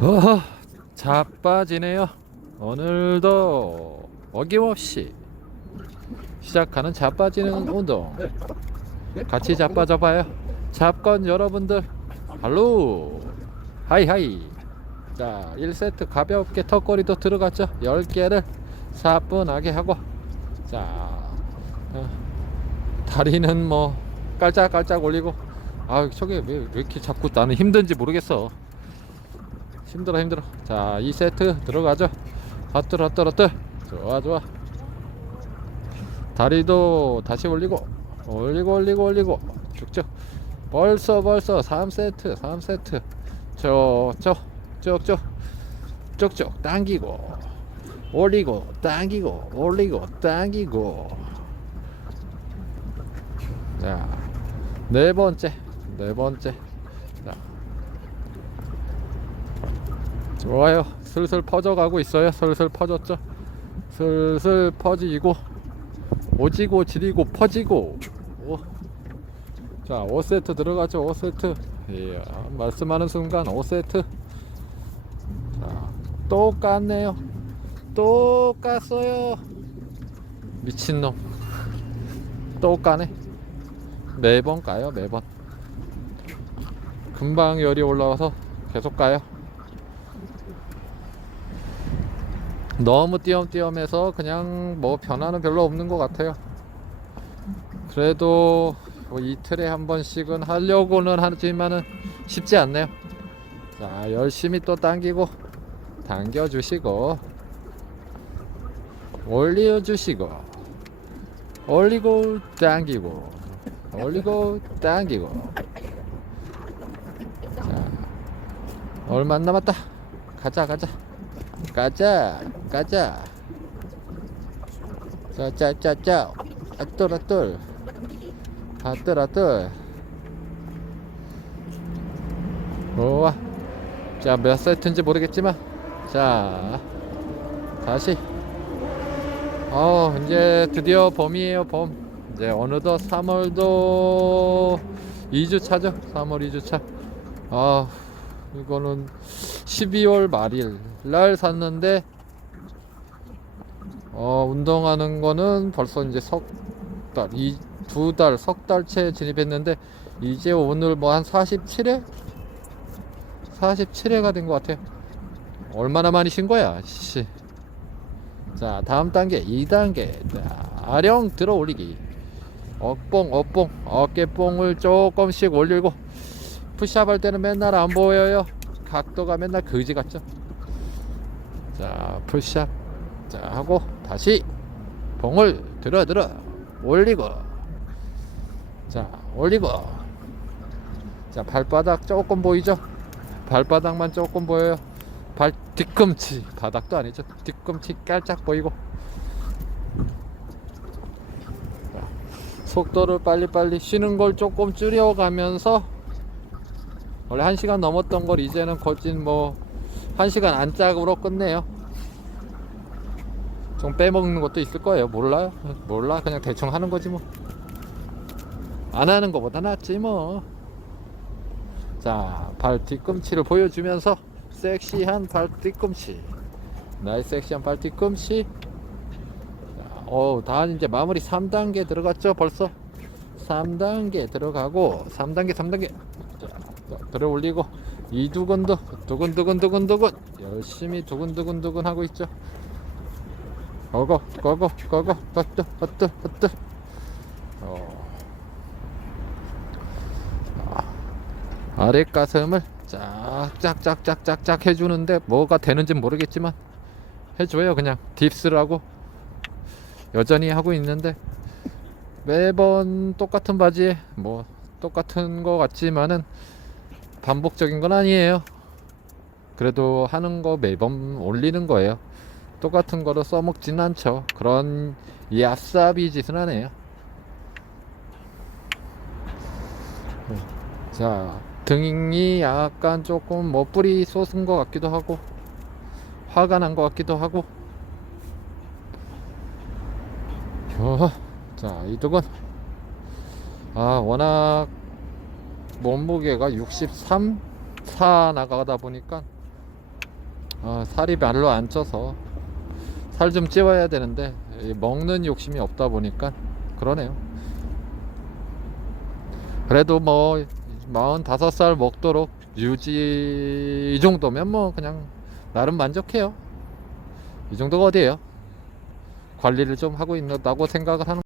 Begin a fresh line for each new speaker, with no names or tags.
어허, 자빠지네요. 오늘도 어김없이 시작하는 자빠지는 운동. 같이 자빠져봐요. 잡건 여러분들, 할로, 하이하이. 자, 1세트 가볍게 턱걸이도 들어갔죠. 10개를 사뿐하게 하고, 자, 어, 다리는 뭐 깔짝깔짝 올리고, 아, 저게 왜, 왜 이렇게 자꾸 나는 힘든지 모르겠어. 힘들어 힘들어. 자 2세트 들어가죠? 헛들 헛들 헛들. 좋아 좋아. 다리도 다시 올리고 올리고 올리고 올리고. 쭉쭉 벌써 벌써. 3세트 3세트. 쭉쭉 쭉쭉 쭉쭉 당기고 올리고 당기고 올리고 당기고. 자 네 번째 네 번째 자 좋아요. 슬슬 퍼져가고 있어요. 슬슬 퍼졌죠. 슬슬 퍼지고 오지고 지리고 퍼지고. 오. 자, 5세트 들어가죠. 5세트. 이야, 말씀하는 순간 5세트. 자, 똑같네요. 똑같어요. 미친놈. 똑같네. 매번 가요, 매번. 금방 열이 올라와서 계속 가요. 너무 띄엄띄엄해서 그냥 뭐 변화는 별로 없는 것 같아요. 그래도 뭐 이틀에 한 번씩은 하려고는 하지만은 쉽지 않네요. 자, 열심히 또 당기고 당겨주시고 올려주시고 올리고 당기고 올리고 당기고 자, 얼마 안 남았다. 가자 가자. 가자 가자. 짜짜짜짜 아떨 아떨 아떨 아떨 좋아. 자몇 세트인지 모르겠지만 자 다시. 어 이제 드디어 봄이에요 봄. 이제 어느덧 3월도 2주 차죠? 3월 2주 차 아 이거는 12월 말일 날 샀는데 어 운동하는 거는 벌써 이제 석 달 이 두 달 석 달째 진입했는데 이제 오늘 뭐 한 47회 47회가 된 것 같아요 얼마나 많이 쉰 거야 씨. 자 다음 단계 2단계 자, 아령 들어 올리기 억봉 억봉 어깨뽕을 조금씩 올리고 푸시업 할 때는 맨날 안 보여요. 각도가 맨날 거지 같죠? 자, 푸시업. 자, 하고 다시 봉을 들어 들어 올리고. 자, 올리고. 자, 발바닥 조금 보이죠? 발바닥만 조금 보여요. 발 뒤꿈치, 바닥도 아니죠. 뒤꿈치 깔짝 보이고. 자, 속도를 빨리빨리 쉬는 걸 조금 줄여가면서 원래 1시간 넘었던 걸 이제는 거진 뭐 1시간 안짝으로 끝내요. 좀 빼먹는 것도 있을 거예요. 몰라요? 몰라? 그냥 대충 하는 거지 뭐. 안 하는 것보다 낫지 뭐 자 발 뒤꿈치를 보여주면서 섹시한 발 뒤꿈치. 나의 섹시한 발 뒤꿈치. 자, 어우 다 이제 마무리 3단계 들어갔죠 벌써? 3단계 들어가고 3단계 3단계. 들어 올리고 이 두근도 두근두근두근두근. 열심히 두근두근두근 하고 있죠. 거거 거거 거거. 헛들 헛들 헛들 어. 아, 아래 가슴을 짝짝짝짝짝짝 해주는데 뭐가 되는지 모르겠지만 해줘요 그냥. 딥스라고. 여전히 하고 있는데 매번 똑같은 바지에 뭐 똑같은 거 같지만은 반복적인 건 아니에요. 그래도 하는 거 매번 올리는 거예요. 똑같은 거로 써먹진 않죠. 그런 얍삽이 짓은 하네요. 자, 등이 약간 조금 뭐 뿌리 쏟은 것 같기도 하고, 화가 난 것 같기도 하고. 어, 자, 이쪽은, 아, 워낙 몸무게가 63, 4 나가다 보니까 어, 살이 별로 안 쪄서 살 좀 찌워야 되는데 이 먹는 욕심이 없다 보니까 그러네요. 그래도 뭐 45살 먹도록 유지 이 정도면 뭐 그냥 나름 만족해요. 이 정도가 어디예요? 관리를 좀 하고 있다고 생각을 하는